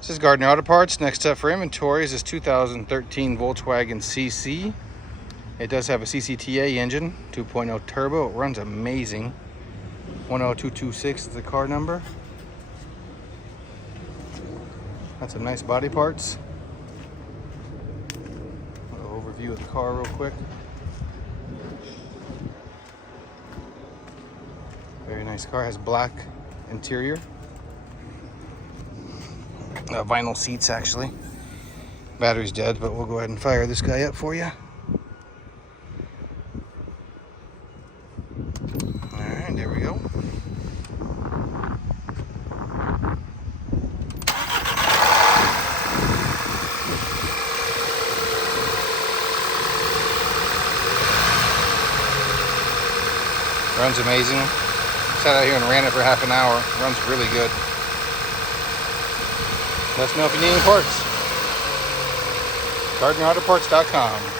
This is Gardner Auto Parts. Next up for inventory is this 2013 Volkswagen CC. It does have a CCTA engine, 2.0 turbo. It runs amazing. 10226 is the car number. Got some nice body parts. A little overview of the car real quick. Very nice car. Has black interior. Vinyl seats actually. Battery's dead, but we'll go ahead and fire this guy up for you. Alright, there we go. Runs amazing. Sat out here and ran it for half an hour. Runs really good. Let us know if you need any parts. GardnerAutoParts.com.